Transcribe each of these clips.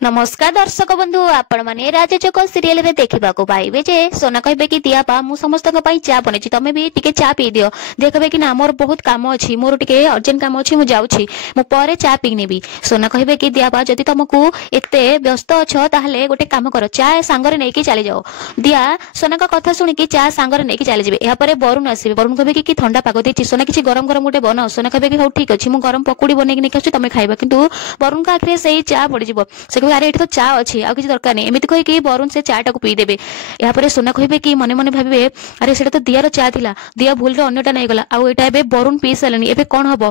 नमस्कार दर्शक बंधु आपण माने राजचक सीरियल रे देखा पाइबे जे सोना कहबे कि दिया पा मु समस्त चा बने तमें भी टिके चा पी दियो देखबे कि ना मोर बहुत काम अच्छी मोर टिके अर्जेंट काम अच्छी मु जाउछि मु परे चा पी नेबी सोना कहबे कि दिया पा जदि तुमको एते व्यस्त अछो ताहले गोटे काम कर चा सांगरे नै कि चली जाओ दिया सोना का कथा सुनि कि चा सांगरे नै कि चली जेबे या परे वरुण आसीबे वरुण कहबे कि ठंडा पागो देछि सोना किछि गरम गरम गोटे बनाओ सोना कहबे कि हो ठीक अछि मु गरम पकोड़ी बनै कि नै खाछु तमे खाइबा किंतु वरुण का आखिरे सेही चा पड़ी जिवो से अरे ये तो चा अच्छी आ किसी दरकार नहीं एमती कहीकि वरुण से चा टाक पीदेवे यापर सोना कहे कि मन मन भावे अरे से तो दियार चा थिला दिया भूल अन्यटा नहीं गला आउ एटा एबे वरुण पी सारे एबे कौन हम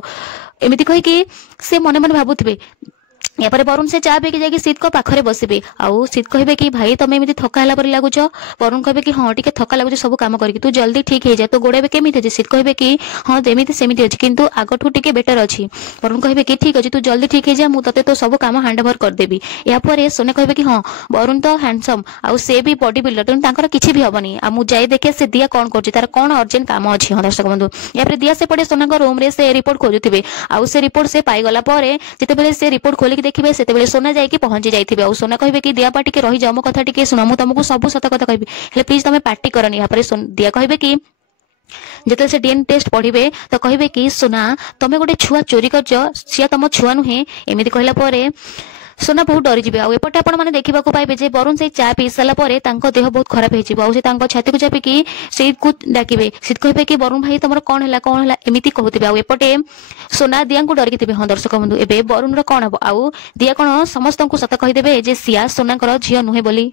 एमती कहीकि से मन मन भावुवे यापर वरुण से चा पीकी जाकि शीत को पाखरे बसबे आउ शीत कहे कि भाई तुम एमती थका है लगुच वरुण कहे कि हाँ टे थका लगुच सब काम करके तू जल्दी ठीक हो जा तो गोड़े केमी अच्छे शीत कहे कि हाँ एमती सेमती अच्छी किंतु आगठू टे बेटर अच्छी वरुण कहे कि ठीक अच्छे तू जल्दी ठीक हो जा मुझे तो सब काम हैंड ओवर करदेवी यापर सोना कहे कि हाँ वरुण तो हैंडसम आउ से भी बॉडी बिल्डर तेणु किसी भी हेनी आ मुझे देखे से दिया कौन कर कौन अर्जेंट काम अच्छी हाँ दर्शक बंधु या दिया से पड़े सोना रूम रे से रिपोर्ट खोजुवे आउ से रिपोर्ट से पाईगला जिते से रिपोर्ट खोलिक देखिए से सोना जाइए पहुंची जाइए और सोना कहे कि दिया टिके रही जाओ मो कथा टिके शुण मु तुमको सब सत कथा कहि प्लीज तुम पार्टी करनी यहाँ पर दिया कहे कि जिते से डीएनए टेस्ट पढ़े तो कहे कि सोना तुम गोटे छुआ चोरी कर सी तुम छुआ नुहे एमती कहला सोना बहुत डरी जाए आपटे आपने देखा पाइबे जे वरुण से चा पी सारापर देह बहुत खराब हो छाती को चापिकी से डाकिबे से कहे कि वरुण भाई तुम कौन है एमती कहते एपटे सोना दिया को डरिकी थे हाँ दर्शक बंधु एवं वरुण कौन हम आउ दिया कौन समस्त को सत कहीदेवे जे सिया सोना झील नुहे बोली।